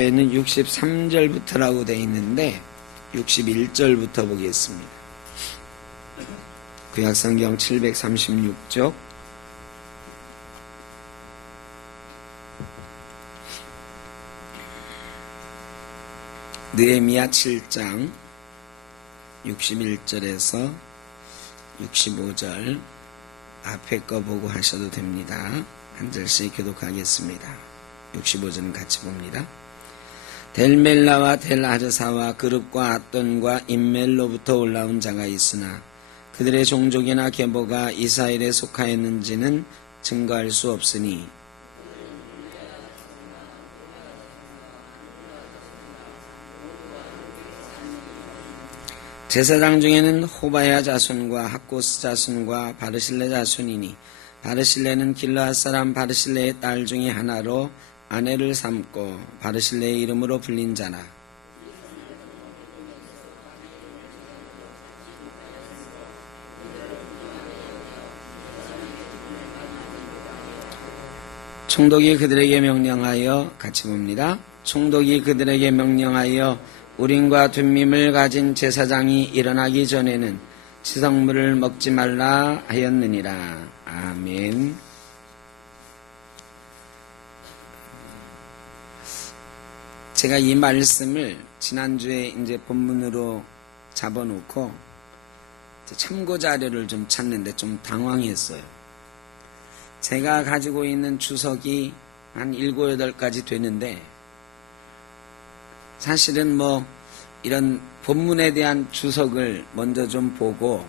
는 63절부터라고 되어 있는데 61절부터 보겠습니다. 구약성경 736쪽 느헤미야 7장 61절에서 65절 앞에 거 보고 하셔도 됩니다. 한 절씩 교독하겠습니다. 65절은 같이 봅니다. 델멜라와 델하르사와 그룹과 앗돈과 임멜로부터 올라온 자가 있으나 그들의 종족이나 계보가 이스라엘에 속하였는지는 증거할 수 없으니 제사장 중에는 호바야 자손과 학고스 자손과 바르실레 자손이니 바르실레는 길르앗 사람 바르실레의 딸 중에 하나로 아내를 삼고 바르실레의 이름으로 불린 자라. 총독이 그들에게 명령하여 같이 봅니다. 총독이 그들에게 명령하여 우림과 둠밈을 가진 제사장이 일어나기 전에는 치성물을 먹지 말라 하였느니라. 아멘. 제가 이 말씀을 지난주에 이제 본문으로 잡아놓고 참고 자료를 좀 찾는데 좀 당황했어요. 제가 가지고 있는 주석이 한 7, 8가지 되는데 사실은 뭐 이런 본문에 대한 주석을 먼저 좀 보고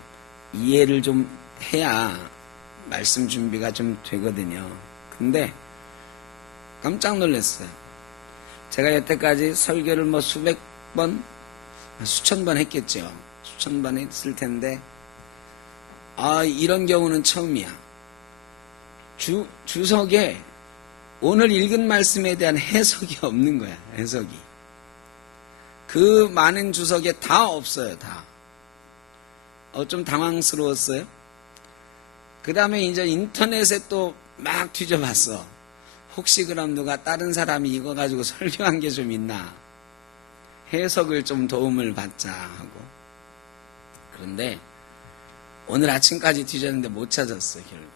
이해를 좀 해야 말씀 준비가 좀 되거든요. 근데 깜짝 놀랐어요. 제가 여태까지 설교를 뭐 수백 번, 수천 번 했겠죠. 수천 번 했을 텐데, 이런 경우는 처음이야. 주석에 오늘 읽은 말씀에 대한 해석이 없는 거야, 해석이. 그 많은 주석에 다 없어요, 다. 좀 당황스러웠어요. 그 다음에 이제 인터넷에 또 막 뒤져봤어. 혹시 그럼 누가 다른 사람이 이거 가지고 설교한 게 좀 있나? 해석을 좀 도움을 받자 하고. 그런데 오늘 아침까지 뒤졌는데 못 찾았어요, 결국.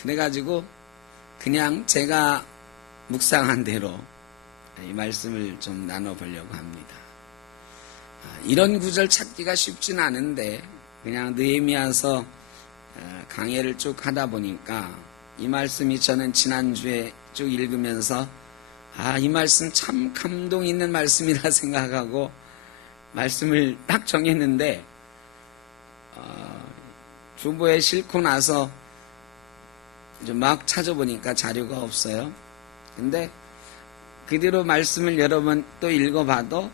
그래가지고 그냥 제가 묵상한 대로 이 말씀을 좀 나눠보려고 합니다. 이런 구절 찾기가 쉽진 않은데 그냥 느헤미야서 강해를 쭉 하다 보니까 이 말씀이 저는 지난주에 쭉 읽으면서 이 말씀 참 감동 있는 말씀이라 생각하고 말씀을 딱 정했는데 주보에 싣고 나서 이제 막 찾아보니까 자료가 없어요. 근데 그 뒤로 말씀을 여러 번 또 읽어봐도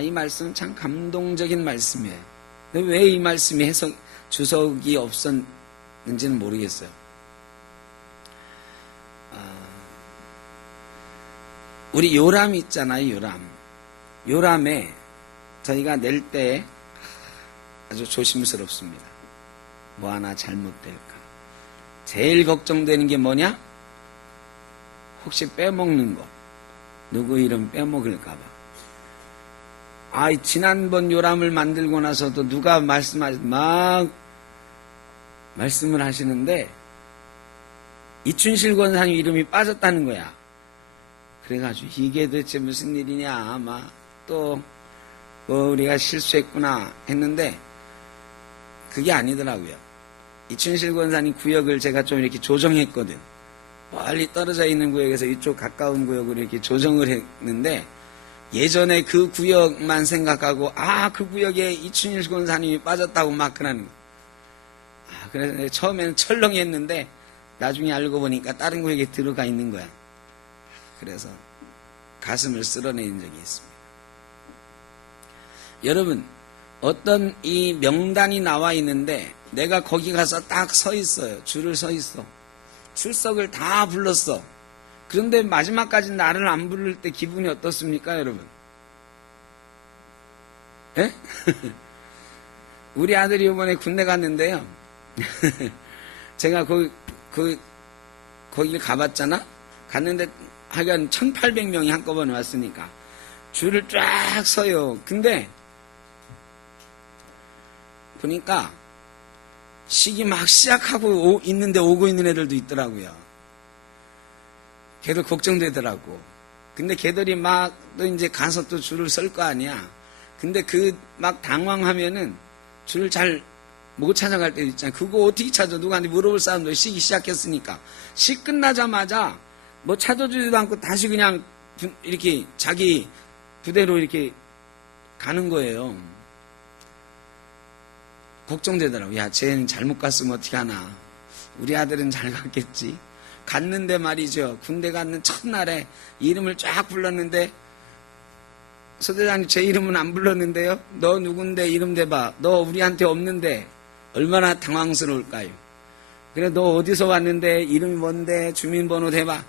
이 말씀은 참 감동적인 말씀이에요. 근데 왜 이 말씀이 주석이 없었는지는 모르겠어요. 우리 요람 있잖아요, 요람. 요람에 저희가 낼 때 아주 조심스럽습니다. 뭐 하나 잘못될까. 제일 걱정되는 게 뭐냐? 혹시 빼먹는 거. 누구 이름 빼먹을까봐. 지난번 요람을 만들고 나서도 누가 막 말씀을 하시는데 이춘실 권사님 이름이 빠졌다는 거야. 그래가지고 이게 도대체 무슨 일이냐 아마 또 우리가 실수했구나 했는데 그게 아니더라고요. 이춘실 권사님 구역을 제가 좀 이렇게 조정했거든. 멀리 떨어져 있는 구역에서 이쪽 가까운 구역으로 이렇게 조정을 했는데 예전에 그 구역만 생각하고 그 구역에 이춘실 권사님이 빠졌다고 막 그러는 거야. 그래서 처음에는 철렁했는데 나중에 알고 보니까 다른 구역에 들어가 있는 거야. 그래서 가슴을 쓸어내는 적이 있습니다. 여러분, 어떤 이 명단이 나와 있는데 내가 거기 가서 딱 서 있어요. 줄을 서 있어. 출석을 다 불렀어. 그런데 마지막까지 나를 안 부를 때 기분이 어떻습니까, 여러분? 예? 우리 아들이 이번에 군대 갔는데요. 제가 거길 가봤잖아? 갔는데 하여간 1800명이 한꺼번에 왔으니까 줄을 쫙 서요. 근데 보니까 시기 막 시작하고 있는데 오고 있는 애들도 있더라고요. 걔들 걱정되더라고. 근데 걔들이 막 또 이제 가서 또 줄을 설 거 아니야. 근데 그 막 당황하면은 줄을 잘 못 찾아갈 때 있잖아. 그거 어떻게 찾아? 누구한테 물어볼 사람도 시기 시작했으니까. 시 끝나자마자 뭐 찾아주지도 않고 다시 그냥 이렇게 자기 부대로 이렇게 가는 거예요. 걱정되더라고. 야, 쟤는 잘못 갔으면 어떻게 하나. 우리 아들은 잘 갔겠지. 갔는데 말이죠. 군대 갔는 첫날에 이름을 쫙 불렀는데 소대장님 제 이름은 안 불렀는데요. 너 누군데 이름 대봐. 너 우리한테 없는데 얼마나 당황스러울까요. 그래 너 어디서 왔는데 이름이 뭔데 주민번호 대봐.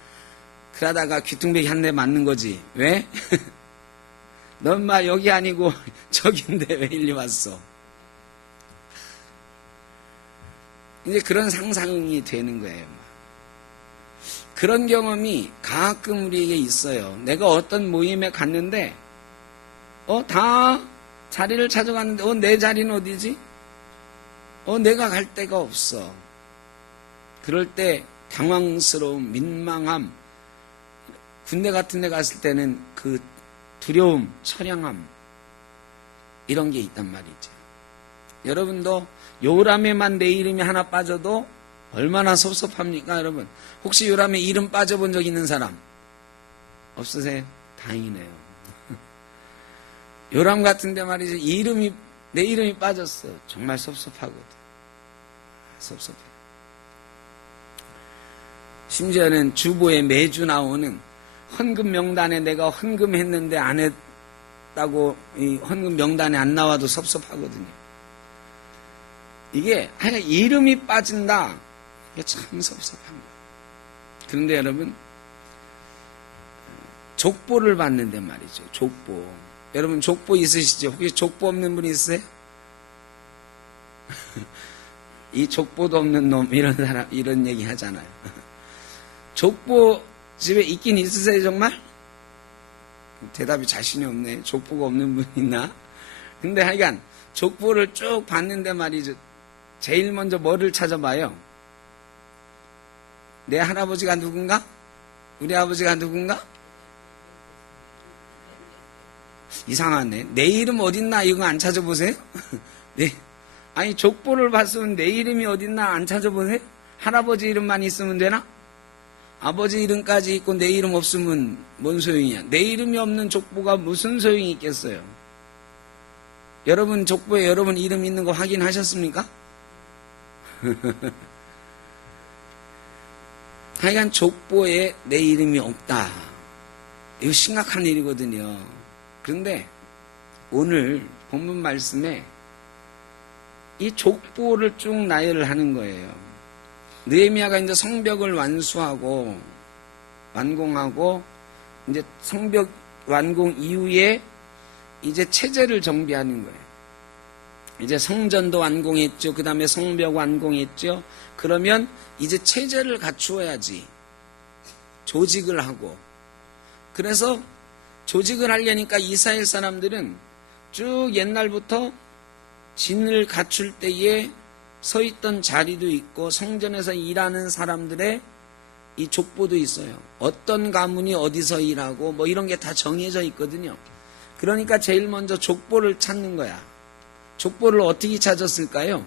그러다가 귀퉁배기 한 대 맞는 거지. 왜? 너 인마 여기 아니고 저긴데 왜 일리 왔어. 이제 그런 상상이 되는 거예요. 그런 경험이 가끔 우리에게 있어요. 내가 어떤 모임에 갔는데 다 자리를 찾아갔는데 내 자리는 어디지? 내가 갈 데가 없어. 그럴 때 당황스러움, 민망함, 군대 같은 데 갔을 때는 그 두려움, 처량함 이런 게 있단 말이죠. 여러분도 요람에만 내 이름이 하나 빠져도 얼마나 섭섭합니까, 여러분? 혹시 요람에 이름 빠져본 적 있는 사람 없으세요? 다행이네요. 요람 같은데 말이죠. 내 이름이 빠졌어. 정말 섭섭하거든. 섭섭해. 심지어는 주보에 매주 나오는 헌금 명단에 내가 헌금했는데 안 했다고 이 헌금 명단에 안 나와도 섭섭하거든요. 이게 하여간 이름이 빠진다. 이게 참 섭섭한 거예요. 그런데 여러분 족보를 받는데 말이죠. 족보. 여러분 족보 있으시죠? 혹시 족보 없는 분 있어요? 이 족보도 없는 놈 이런 사람 이런 얘기 하잖아요. 족보 집에 있긴 있으세요 정말? 대답이 자신이 없네. 족보가 없는 분 있나? 근데 하여간 족보를 쭉 봤는데 말이죠. 제일 먼저 뭐를 찾아봐요? 내 할아버지가 누군가? 우리 아버지가 누군가? 이상하네. 내 이름 어딨나 이거 안 찾아보세요? 네. 아니 족보를 봤으면 내 이름이 어딨나 안 찾아보세요? 할아버지 이름만 있으면 되나? 아버지 이름까지 있고 내 이름 없으면 뭔 소용이야? 내 이름이 없는 족보가 무슨 소용이 있겠어요? 여러분 족보에 여러분 이름 있는 거 확인하셨습니까? 하여간 족보에 내 이름이 없다. 이거 심각한 일이거든요. 그런데 오늘 본문 말씀에 이 족보를 쭉 나열을 하는 거예요. 느헤미야가 이제 성벽을 완공하고 이제 성벽 완공 이후에 이제 체제를 정비하는 거예요. 이제 성전도 완공했죠. 그 다음에 성벽 완공했죠. 그러면 이제 체제를 갖추어야지. 조직을 하고. 그래서 조직을 하려니까 이스라엘 사람들은 쭉 옛날부터 진을 갖출 때에 서 있던 자리도 있고 성전에서 일하는 사람들의 이 족보도 있어요. 어떤 가문이 어디서 일하고 뭐 이런 게 다 정해져 있거든요. 그러니까 제일 먼저 족보를 찾는 거야. 족보를 어떻게 찾았을까요?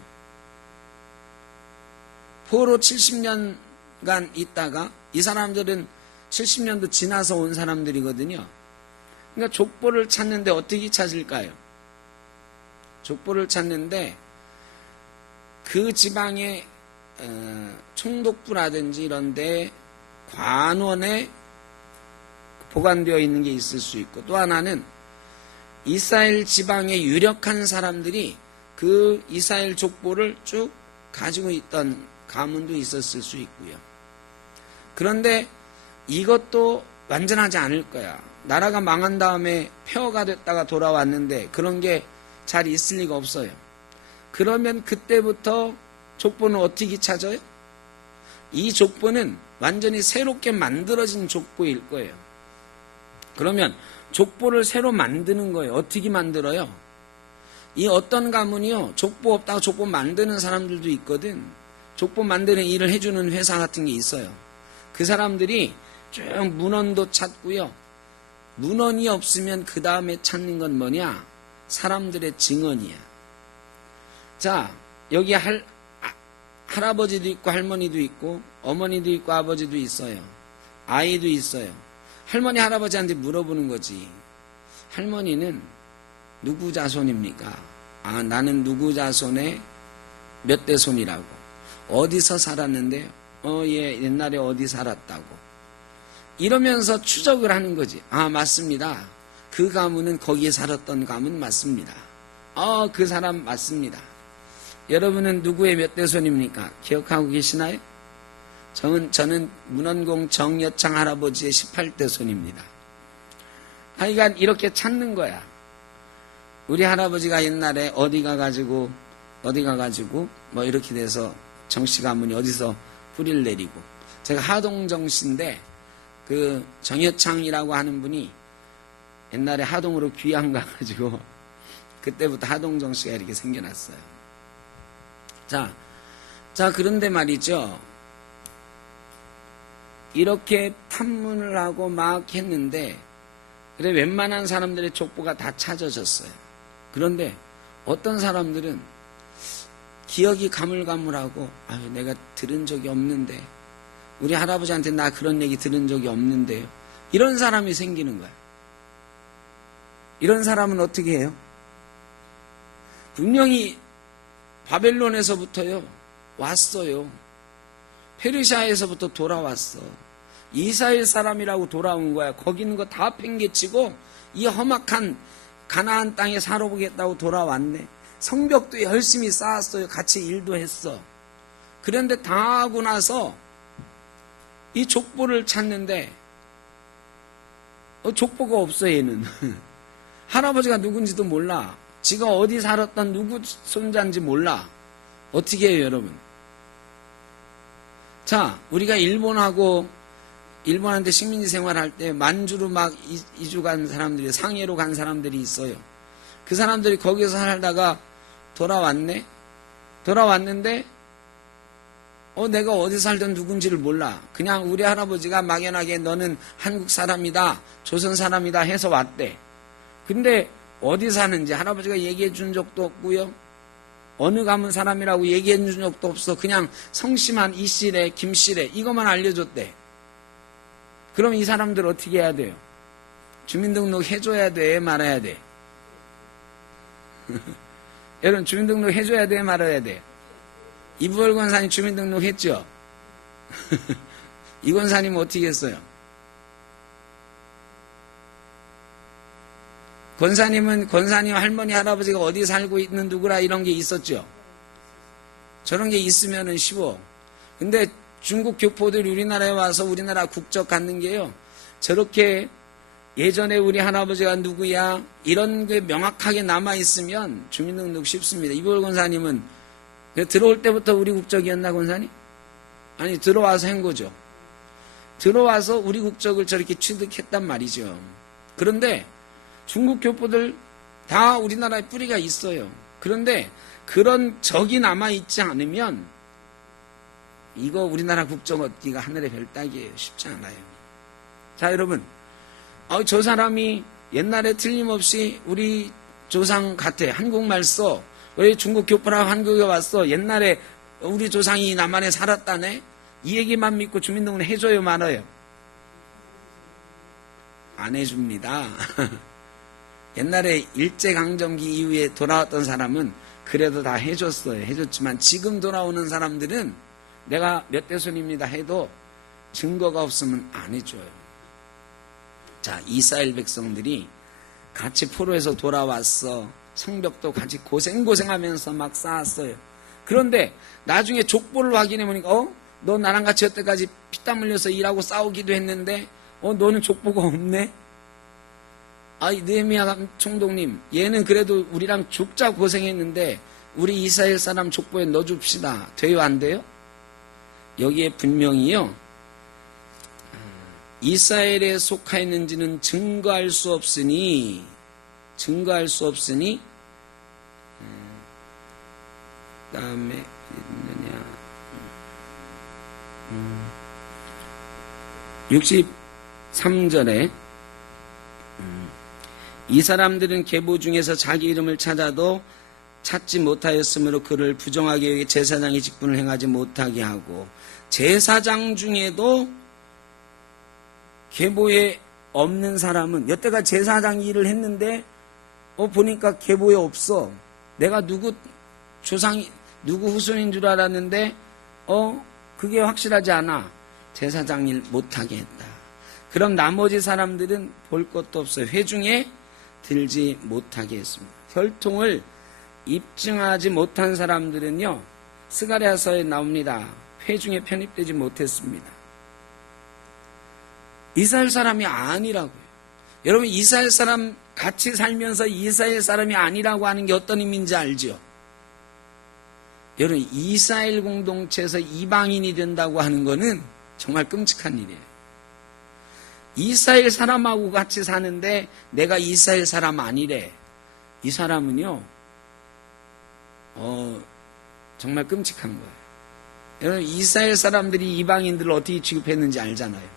포로 70년간 있다가 이 사람들은 70년도 지나서 온 사람들이거든요. 그러니까 족보를 찾는데 어떻게 찾을까요? 족보를 찾는데 그 지방의 총독부라든지 이런 데 관원에 보관되어 있는 게 있을 수 있고 또 하나는 이스라엘 지방의 유력한 사람들이 그 이스라엘 족보를 쭉 가지고 있던 가문도 있었을 수 있고요. 그런데 이것도 완전하지 않을 거야. 나라가 망한 다음에 폐허가 됐다가 돌아왔는데 그런 게 잘 있을 리가 없어요. 그러면 그때부터 족보는 어떻게 찾아요? 이 족보는 완전히 새롭게 만들어진 족보일 거예요. 그러면 족보를 새로 만드는 거예요. 어떻게 만들어요? 이 어떤 가문이요, 족보 없다고 족보 만드는 사람들도 있거든. 족보 만드는 일을 해주는 회사 같은 게 있어요. 그 사람들이 쭉 문헌도 찾고요. 문헌이 없으면 그 다음에 찾는 건 뭐냐? 사람들의 증언이야. 자, 여기 할아버지도 있고 할머니도 있고 어머니도 있고 아버지도 있어요. 아이도 있어요. 할머니 할아버지한테 물어보는 거지. 할머니는 누구 자손입니까? 아, 나는 누구 자손의 몇 대 손이라고. 어디서 살았는데요? 예, 옛날에 어디 살았다고. 이러면서 추적을 하는 거지. 아, 맞습니다. 그 가문은 거기에 살았던 가문 맞습니다. 그 사람 맞습니다. 여러분은 누구의 몇 대 손입니까? 기억하고 계시나요? 저는 문헌공 정여창 할아버지의 18대 손입니다. 하여간 이렇게 찾는 거야. 우리 할아버지가 옛날에 어디 가가지고 뭐 이렇게 돼서 정씨 가문이 어디서 뿌리를 내리고, 제가 하동정씨인데 그 정여창이라고 하는 분이 옛날에 하동으로 귀양 가가지고 그때부터 하동정씨가 이렇게 생겨났어요. 자, 그런데 말이죠. 이렇게 탐문을 하고 막 했는데, 그래, 웬만한 사람들의 족보가 다 찾아졌어요. 그런데 어떤 사람들은 기억이 가물가물하고, 아유, 내가 들은 적이 없는데, 우리 할아버지한테 나 그런 얘기 들은 적이 없는데요. 이런 사람이 생기는 거야. 이런 사람은 어떻게 해요? 분명히 바벨론에서부터요, 왔어요. 페르시아에서부터 돌아왔어. 이스라엘 사람이라고 돌아온 거야. 거기 있는 거 다 팽개치고 이 험악한 가나안 땅에 살아보겠다고 돌아왔네. 성벽도 열심히 쌓았어요. 같이 일도 했어. 그런데 다 하고 나서 이 족보를 찾는데 족보가 없어. 얘는 할아버지가 누군지도 몰라. 지가 어디 살았던 누구 손자인지 몰라. 어떻게 해요, 여러분? 자, 우리가 일본한테 식민지 생활할 때 만주로 막 이주 간 사람들이, 상해로 간 사람들이 있어요. 그 사람들이 거기서 살다가 돌아왔는데 내가 어디 살던 누군지를 몰라. 그냥 우리 할아버지가 막연하게 너는 한국 사람이다, 조선 사람이다 해서 왔대. 근데 어디 사는지 할아버지가 얘기해 준 적도 없고요. 어느 가문 사람이라고 얘기해 준 적도 없어. 그냥 성씨만 이씨래, 김씨래, 이것만 알려줬대. 그럼 이 사람들 어떻게 해야 돼요? 주민등록 해줘야 돼, 말아야 돼? 여러분, 주민등록 해줘야 돼, 말아야 돼? 이부월 권사님 주민등록 했죠? 이 권사님은 어떻게 했어요? 권사님 할머니 할아버지가 어디 살고 있는 누구라 이런 게 있었죠. 저런 게 있으면은 쉬워. 근데 중국 교포들이 우리나라에 와서 우리나라 국적 갖는 게요, 저렇게 예전에 우리 할아버지가 누구야 이런 게 명확하게 남아있으면 주민등록 쉽습니다. 이보월 권사님은 들어올 때부터 우리 국적이었나, 권사님? 아니, 들어와서 한 거죠. 들어와서 우리 국적을 저렇게 취득했단 말이죠. 그런데 중국 교포들 다 우리나라에 뿌리가 있어요. 그런데 그런 적이 남아있지 않으면 이거 우리나라 국적 얻기가 하늘의 별 따기예요. 쉽지 않아요. 자, 여러분, 저 사람이 옛날에 틀림없이 우리 조상 같아. 한국말 써. 왜 중국 교포라고 한국에 왔어? 옛날에 우리 조상이 남한에 살았다네? 이 얘기만 믿고 주민등록 해줘요, 말아요? 안 해줍니다. 옛날에 일제강점기 이후에 돌아왔던 사람은 그래도 다 해줬어요. 해줬지만 지금 돌아오는 사람들은 내가 몇 대 손입니다 해도 증거가 없으면 안 해줘요. 자, 이스라엘 백성들이 같이 포로에서 돌아왔어. 성벽도 같이 고생하면서 막 쌓았어요. 그런데 나중에 족보를 확인해보니까 너 나랑 같이 여태까지 피땀 흘려서 일하고 싸우기도 했는데 너는 족보가 없네? 느헤미야 총독님, 얘는 그래도 우리랑 죽자 고생했는데 우리 이스라엘 사람 족보에 넣어줍시다. 돼요, 안 돼요? 여기에 분명히요, 이스라엘에 속하였는지는 증거할 수 없으니, 그 다음에, 있느냐, 63절에, 이 사람들은 계보 중에서 자기 이름을 찾아도 찾지 못하였으므로 그를 부정하게 여기 제사장의 직분을 행하지 못하게 하고, 제사장 중에도 계보에 없는 사람은, 여태가 제사장 일을 했는데 보니까 계보에 없어. 내가 누구 후손인 줄 알았는데 그게 확실하지 않아. 제사장 일 못하게 했다. 그럼 나머지 사람들은 볼 것도 없어요. 회중에 들지 못하게 했습니다. 혈통을 입증하지 못한 사람들은요, 스가랴서에 나옵니다. 회중에 편입되지 못했습니다. 이스라엘 사람이 아니라고요. 여러분, 이스라엘 사람 같이 살면서 이스라엘 사람이 아니라고 하는 게 어떤 의미인지 알죠? 여러분, 이스라엘 공동체에서 이방인이 된다고 하는 거는 정말 끔찍한 일이에요. 이스라엘 사람하고 같이 사는데 내가 이스라엘 사람 아니래. 이 사람은요, 정말 끔찍한 거예요. 여러분, 이스라엘 사람들이 이방인들을 어떻게 취급했는지 알잖아요.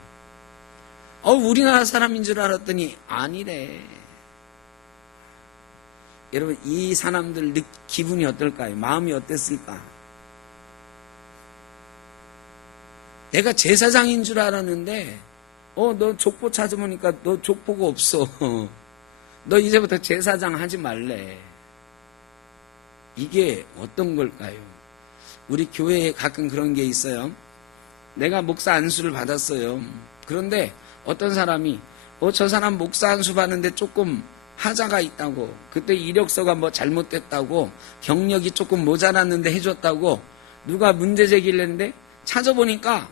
우리나라 사람인 줄 알았더니 아니래. 여러분, 이 사람들 기분이 어떨까요? 마음이 어땠을까? 내가 제사장인 줄 알았는데 너 족보 찾아보니까 너 족보가 없어. 너 이제부터 제사장 하지 말래. 이게 어떤 걸까요? 우리 교회에 가끔 그런 게 있어요. 내가 목사 안수를 받았어요. 그런데 어떤 사람이 저 사람 목사 안수 받는데 조금 하자가 있다고, 그때 이력서가 뭐 잘못됐다고, 경력이 조금 모자랐는데 해줬다고 누가 문제 제기를 했는데 찾아보니까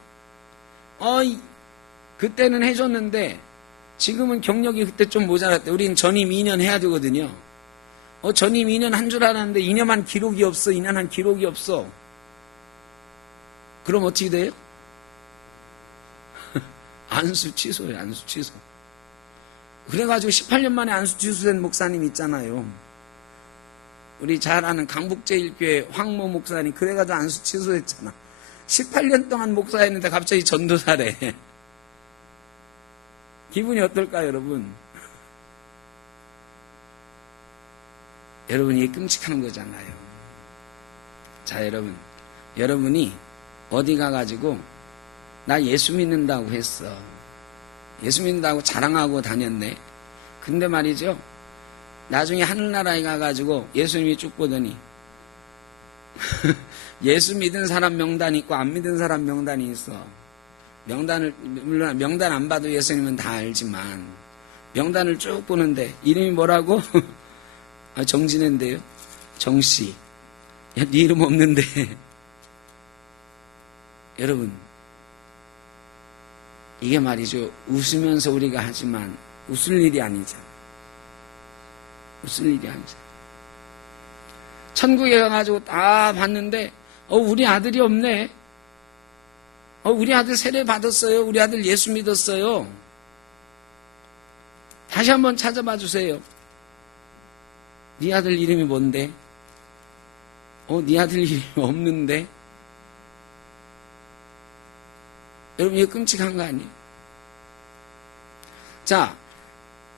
그때는 해줬는데 지금은 경력이 그때 좀 모자랐대. 우린 전임 2년 해야 되거든요. 전임 2년 한 줄 알았는데 2년한 기록이 없어. 2년한 기록이 없어. 그럼 어떻게 돼요? 안수 취소예요. 안수 취소. 그래가지고 18년 만에 안수 취소된 목사님 있잖아요. 우리 잘 아는 강북제일교회 황모 목사님, 그래가지고 안수 취소했잖아. 18년 동안 목사였는데 갑자기 전도사래. 기분이 어떨까요, 여러분? 여러분, 이게 끔찍한 거잖아요. 자, 여러분이 어디 가가지고 나 예수 믿는다고 했어. 예수 믿는다고 자랑하고 다녔네. 근데 말이죠, 나중에 하늘나라에 가가지고 예수님이 쭉 보더니 예수 믿은 사람 명단이 있고 안 믿은 사람 명단이 있어. 물론 명단 안 봐도 예수님은 다 알지만 명단을 쭉 보는데 이름이 뭐라고? 정진인데요. 정씨. 야, 네 이름 없는데. 여러분, 이게 말이죠, 웃으면서 우리가 하지만 웃을 일이 아니잖아. 웃을 일이 아니잖아. 천국에 가가지고 다 봤는데 우리 아들이 없네. 우리 아들 세례 받았어요. 우리 아들 예수 믿었어요. 다시 한번 찾아봐 주세요. 네 아들 이름이 뭔데? 네 아들 이름이 없는데? 여러분, 이거 끔찍한 거 아니에요? 자,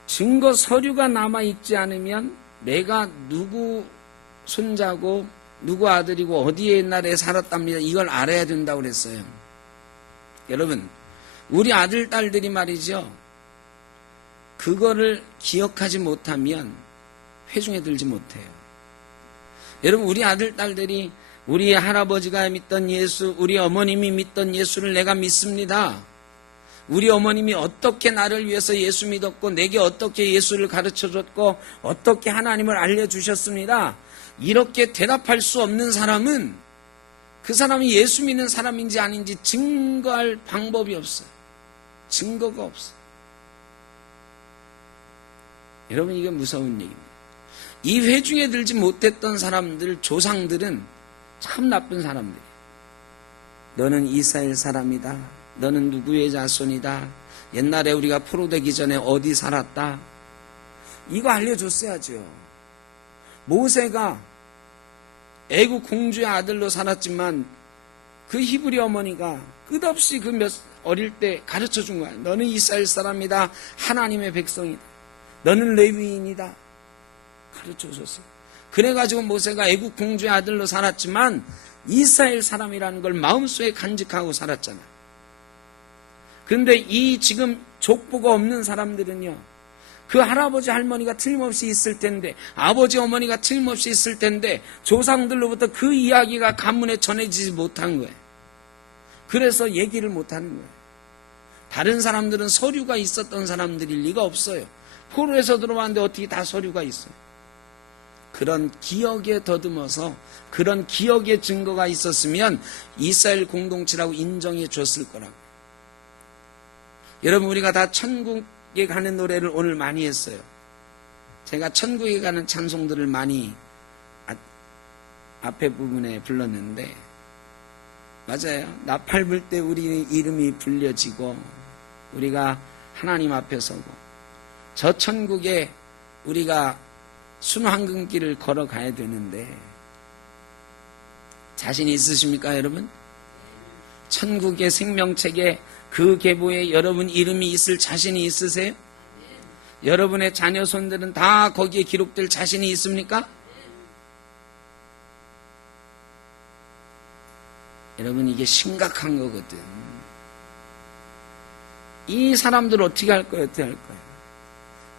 증거 서류가 남아있지 않으면 내가 누구 손자고 누구 아들이고 어디에 옛날에 살았답니다, 이걸 알아야 된다고 그랬어요. 여러분, 우리 아들, 딸들이 말이죠, 그거를 기억하지 못하면 회중에 들지 못해요. 여러분, 우리 아들, 딸들이 우리 할아버지가 믿던 예수, 우리 어머님이 믿던 예수를 내가 믿습니다. 우리 어머님이 어떻게 나를 위해서 예수 믿었고 내게 어떻게 예수를 가르쳐줬고 어떻게 하나님을 알려주셨습니다. 이렇게 대답할 수 없는 사람은 그 사람이 예수 믿는 사람인지 아닌지 증거할 방법이 없어요. 증거가 없어요. 여러분, 이게 무서운 얘기입니다. 이 회중에 들지 못했던 사람들, 조상들은 참 나쁜 사람들이에요. 너는 이스라엘 사람이다. 너는 누구의 자손이다. 옛날에 우리가 포로되기 전에 어디 살았다. 이거 알려줬어야죠. 모세가 애국 공주의 아들로 살았지만 그 히브리 어머니가 끝없이 어릴 때 가르쳐 준 거야. 너는 이스라엘 사람이다. 하나님의 백성이다. 너는 레위인이다. 가르쳐 줬어요. 그래가지고 모세가 애국 공주의 아들로 살았지만 이스라엘 사람이라는 걸 마음속에 간직하고 살았잖아. 그런데 이 지금 족보가 없는 사람들은요, 그 할아버지 할머니가 틀림없이 있을 텐데, 아버지 어머니가 틀림없이 있을 텐데 조상들로부터 그 이야기가 가문에 전해지지 못한 거예요. 그래서 얘기를 못하는 거예요. 다른 사람들은 서류가 있었던 사람들일 리가 없어요. 포로에서 들어왔는데 어떻게 다 서류가 있어요. 그런 기억에 더듬어서 그런 기억의 증거가 있었으면 이스라엘 공동체라고 인정해 줬을 거라고. 여러분, 우리가 다 천국에 가는 노래를 오늘 많이 했어요. 제가 천국에 가는 찬송들을 많이 앞에 부분에 불렀는데, 맞아요. 나팔 불 때 우리 이름이 불려지고 우리가 하나님 앞에 서고 저 천국에 우리가 순환근길을 걸어가야 되는데 자신 있으십니까, 여러분? 천국의 생명책에 그 계보에 여러분 이름이 있을 자신이 있으세요? 여러분의 자녀 손들은 다 거기에 기록될 자신이 있습니까? 여러분, 이게 심각한 거거든. 이 사람들 어떻게 할 거예요? 어떻게 할 거예요?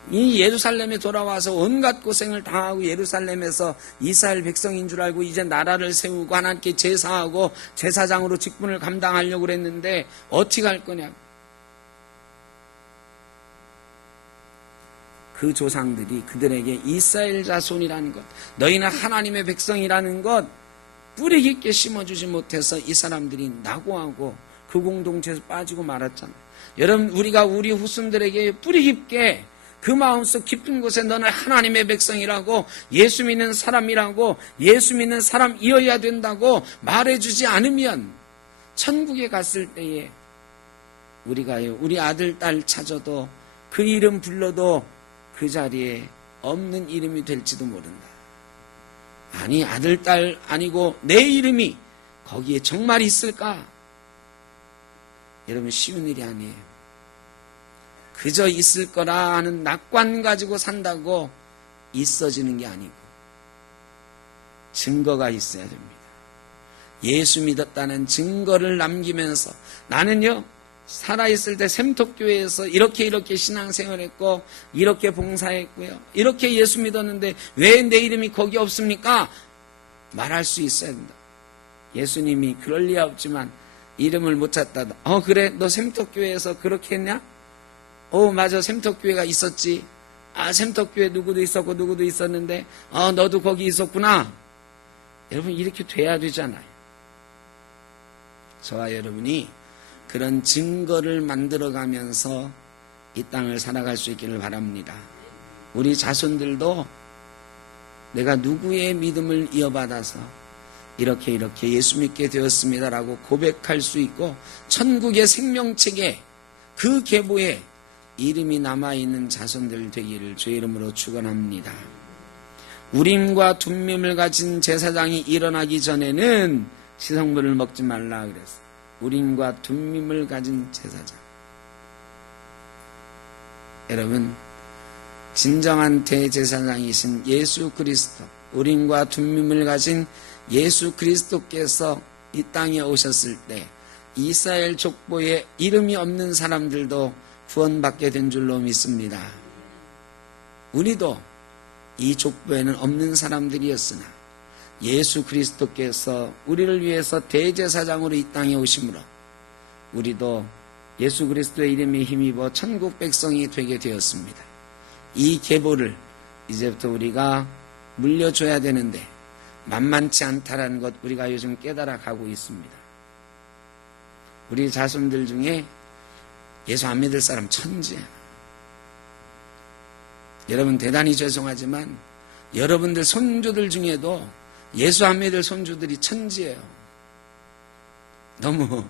이 예루살렘에 돌아와서 온갖 고생을 당하고 예루살렘에서 이스라엘 백성인 줄 알고 이제 나라를 세우고 하나님께 제사하고 제사장으로 직분을 감당하려고 그랬는데 어떻게 할 거냐? 그 조상들이 그들에게 이스라엘 자손이라는 것, 너희는 하나님의 백성이라는 것 뿌리 깊게 심어주지 못해서 이 사람들이 낙오하고 그 공동체에서 빠지고 말았잖아요. 여러분, 우리가 우리 후손들에게 뿌리 깊게 그 마음속 깊은 곳에 너는 하나님의 백성이라고, 예수 믿는 사람이라고, 예수 믿는 사람이어야 된다고 말해주지 않으면 천국에 갔을 때에 우리가요, 우리 아들 딸 찾아도 그 이름 불러도 그 자리에 없는 이름이 될지도 모른다. 아니, 아들 딸 아니고 내 이름이 거기에 정말 있을까? 여러분, 쉬운 일이 아니에요. 그저 있을 거라 하는 낙관 가지고 산다고 있어지는 게 아니고 증거가 있어야 됩니다. 예수 믿었다는 증거를 남기면서 나는요, 살아있을 때 샘톡교회에서 이렇게 신앙생활했고 이렇게 봉사했고요, 이렇게 예수 믿었는데 왜 내 이름이 거기 없습니까? 말할 수 있어야 된다. 예수님이 그럴 리가 없지만 이름을 못 찾다. 그래, 너 샘톡교회에서 그렇게 했냐? 맞아, 샘톡교회가 있었지. 샘톡교회 누구도 있었고 누구도 있었는데 너도 거기 있었구나. 여러분, 이렇게 돼야 되잖아요. 저와 여러분이 그런 증거를 만들어가면서 이 땅을 살아갈 수 있기를 바랍니다. 우리 자손들도 내가 누구의 믿음을 이어받아서 이렇게 예수 믿게 되었습니다라고 고백할 수 있고 천국의 생명책에 그 계보에 이름이 남아있는 자손들 되기를 주의 이름으로 축원합니다. 우림과 둠밈을 가진 제사장이 일어나기 전에는 시성물을 먹지 말라 그랬어요. 우림과 둠밈을 가진 제사장. 여러분, 진정한 대제사장이신 예수 그리스도, 우림과 둠밈을 가진 예수 그리스도께서 이 땅에 오셨을 때 이스라엘 족보에 이름이 없는 사람들도 구원받게 된 줄로 믿습니다. 우리도 이 족보에는 없는 사람들이었으나 예수 그리스도께서 우리를 위해서 대제사장으로 이 땅에 오심으로 우리도 예수 그리스도의 이름에 힘입어 천국 백성이 되게 되었습니다. 이 계보를 이제부터 우리가 물려줘야 되는데 만만치 않다라는 것 우리가 요즘 깨달아 가고 있습니다. 우리 자손들 중에 예수 안 믿을 사람 천지야. 여러분, 대단히 죄송하지만 여러분들 손주들 중에도 예수 안 믿을 손주들이 천지예요. 너무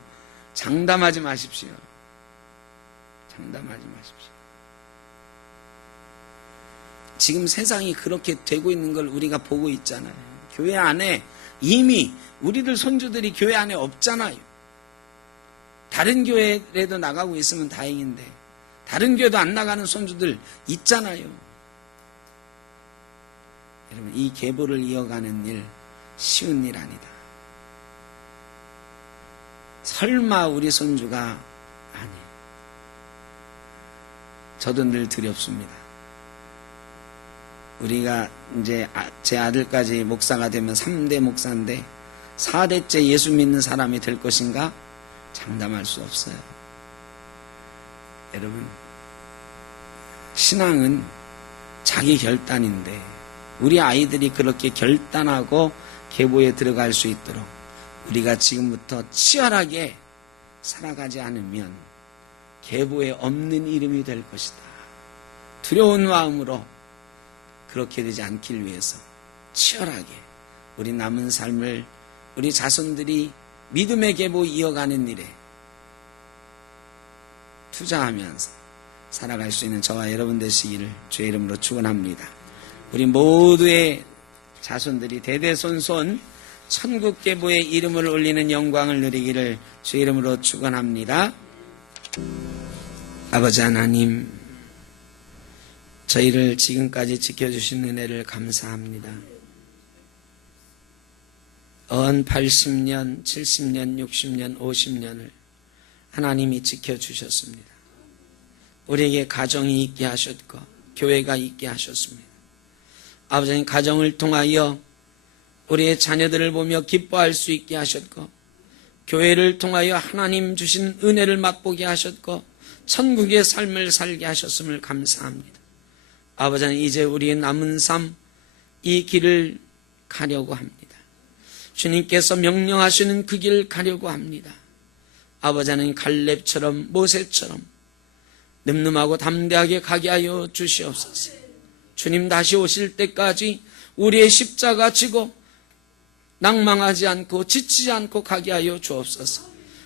장담하지 마십시오. 장담하지 마십시오. 지금 세상이 그렇게 되고 있는 걸 우리가 보고 있잖아요. 교회 안에 이미 우리들 손주들이 교회 안에 없잖아요. 다른 교회라도 나가고 있으면 다행인데 다른 교회도 안 나가는 손주들 있잖아요. 여러분, 이 계보를 이어가는 일 쉬운 일 아니다. 설마 우리 손주가 아니에요. 저도 늘 두렵습니다. 우리가 이제 제 아들까지 목사가 되면 3대 목사인데 4대째 예수 믿는 사람이 될 것인가? 장담할 수 없어요. 여러분, 신앙은 자기 결단인데 우리 아이들이 그렇게 결단하고 계보에 들어갈 수 있도록 우리가 지금부터 치열하게 살아가지 않으면 계보에 없는 이름이 될 것이다. 두려운 마음으로 그렇게 되지 않길 위해서 치열하게 우리 남은 삶을 우리 자손들이 믿음의 계보 이어가는 일에 투자하면서 살아갈 수 있는 저와 여러분 되시기를 주의 이름으로 축원합니다. 우리 모두의 자손들이 대대손손 천국 계보의 이름을 올리는 영광을 누리기를 주의 이름으로 축원합니다. 아버지 하나님, 저희를 지금까지 지켜주신 은혜를 감사합니다. 언 80년, 70년, 60년, 50년을 하나님이 지켜주셨습니다. 우리에게 가정이 있게 하셨고 교회가 있게 하셨습니다. 아버지, 가정을 통하여 우리의 자녀들을 보며 기뻐할 수 있게 하셨고 교회를 통하여 하나님 주신 은혜를 맛보게 하셨고 천국의 삶을 살게 하셨음을 감사합니다. 아버지는 이제 우리의 남은 삶 이 길을 가려고 합니다. 주님께서 명령하시는 그 길 가려고 합니다. 아버지는 갈렙처럼 모세처럼 늠름하고 담대하게 가게 하여 주시옵소서. 주님 다시 오실 때까지 우리의 십자가 지고 낭망하지 않고 지치지 않고 가게 하여 주옵소서.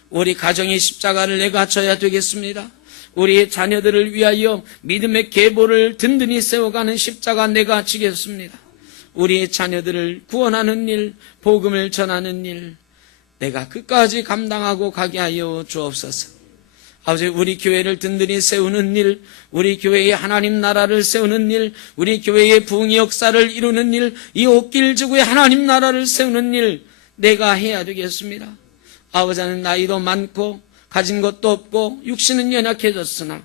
우리 가정의 십자가를 내가 져야 되겠습니다. 우리의 자녀들을 위하여 믿음의 계보를 든든히 세워가는 십자가 내가 지겠습니다. 우리의 자녀들을 구원하는 일, 복음을 전하는 일 내가 끝까지 감당하고 가게 하여 주옵소서. 아버지, 우리 교회를 든든히 세우는 일, 우리 교회의 하나님 나라를 세우는 일, 우리 교회의 부흥의 역사를 이루는 일, 이 옥길 지구의 하나님 나라를 세우는 일 내가 해야 되겠습니다. 아버지는 나이도 많고 가진 것도 없고 육신은 연약해졌으나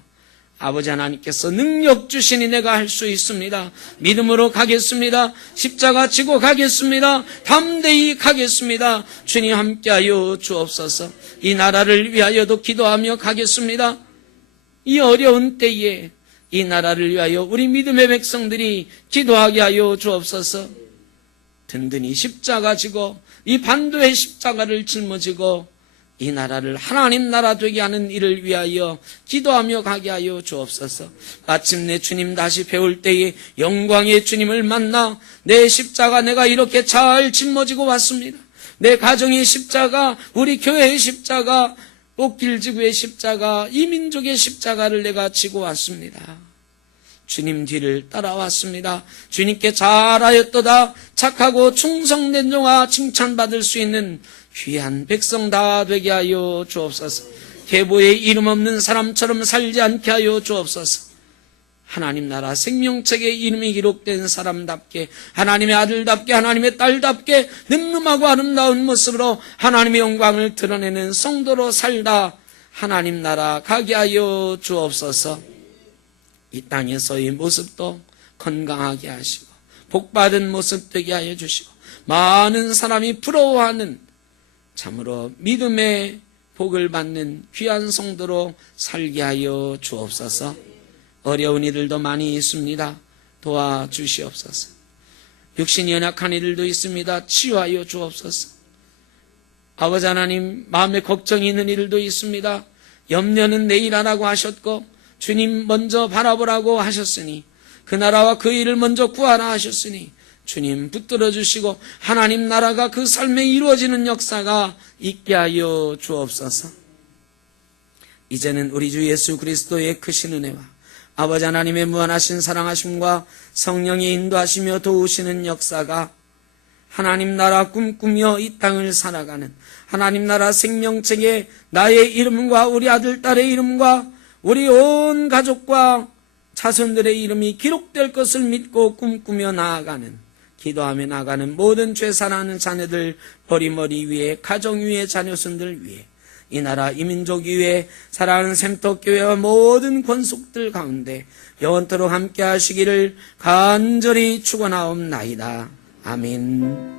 아버지 하나님께서 능력 주시니 내가 할 수 있습니다. 믿음으로 가겠습니다. 십자가 지고 가겠습니다. 담대히 가겠습니다. 주님 함께하여 주옵소서. 이 나라를 위하여도 기도하며 가겠습니다. 이 어려운 때에 이 나라를 위하여 우리 믿음의 백성들이 기도하게 하여 주옵소서. 든든히 십자가 지고 이 반도의 십자가를 짊어지고 이 나라를 하나님 나라 되게 하는 일을 위하여 기도하며 가게 하여 주옵소서. 마침내 주님 다시 배울 때에 영광의 주님을 만나 내 십자가 내가 이렇게 잘 짊어지고 왔습니다. 내 가정의 십자가, 우리 교회의 십자가, 옥길지구의 십자가, 이 민족의 십자가를 내가 지고 왔습니다. 주님 뒤를 따라왔습니다. 주님께 잘하였도다. 착하고 충성된 종아 칭찬받을 수 있는 귀한 백성 다 되게 하여 주옵소서. 계보에 이름 없는 사람처럼 살지 않게 하여 주옵소서. 하나님 나라 생명책에 이름이 기록된 사람답게, 하나님의 아들답게, 하나님의 딸답게 늠름하고 아름다운 모습으로 하나님의 영광을 드러내는 성도로 살다 하나님 나라 가게 하여 주옵소서. 이 땅에서의 모습도 건강하게 하시고 복받은 모습 되게 하여 주시고 많은 사람이 부러워하는 참으로 믿음의 복을 받는 귀한 성도로 살게 하여 주옵소서. 어려운 이들도 많이 있습니다. 도와주시옵소서. 육신이 연약한 이들도 있습니다. 치유하여 주옵소서. 아버지 하나님, 마음에 걱정이 있는 이들도 있습니다. 염려는 내일 하라고 하셨고 주님 먼저 바라보라고 하셨으니 그 나라와 그 일을 먼저 구하라 하셨으니 주님 붙들어 주시고 하나님 나라가 그 삶에 이루어지는 역사가 있게 하여 주옵소서. 이제는 우리 주 예수 그리스도의 크신 은혜와 아버지 하나님의 무한하신 사랑하심과 성령의 인도하시며 도우시는 역사가 하나님 나라 꿈꾸며 이 땅을 살아가는 하나님 나라 생명책에 나의 이름과 우리 아들 딸의 이름과 우리 온 가족과 자손들의 이름이 기록될 것을 믿고 꿈꾸며 나아가는, 기도하며 나아가는 모든 죄 사랑하는 자녀들 버리머리 위에, 가정 위에, 자녀손들 위에, 이 나라 이 민족 위에 사랑하는 샘터교회와 모든 권속들 가운데 영원토록 함께 하시기를 간절히 축원하옵나이다. 아멘.